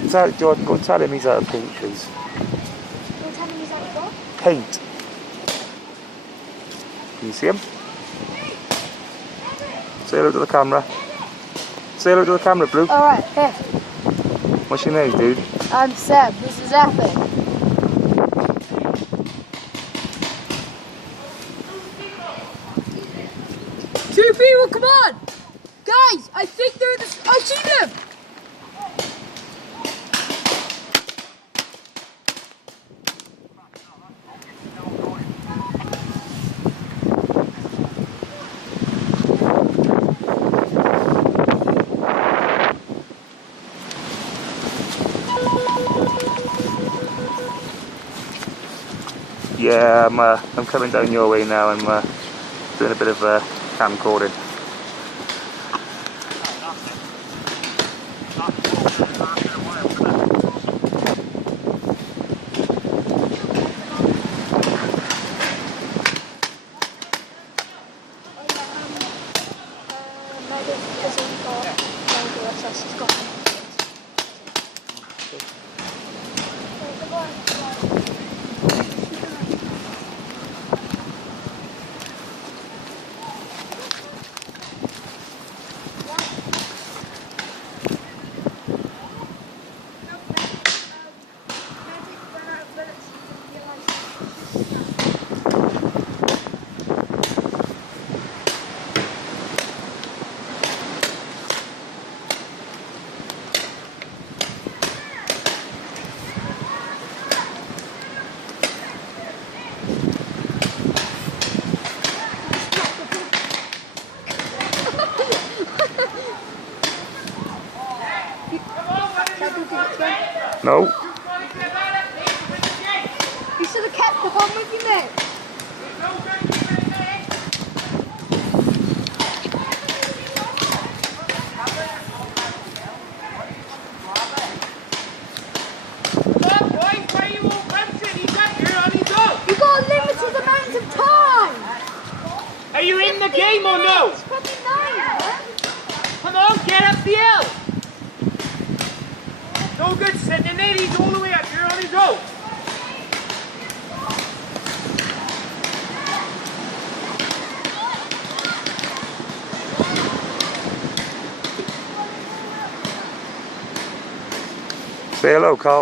He's out, Jordan, go and tell him he's out of paint, please. Go and tell him he's out of what? Paint. Can you see him? Say hello to the camera. Say hello to the camera, Blue. Alright, here. What's your name, dude? I'm Seb. This is Epic. Two people, come on! Guys, I think they're the... I see them! Yeah, I'm coming down your way now. I'm doing a bit of camcording. No. You should have kept the bomb with you, mate. You got a limited amount of time. Are you in the game or no? It's probably 9, man. Come on, get up the hill. No good sitting there, he's all the way up here on his own. Say hello, Carl.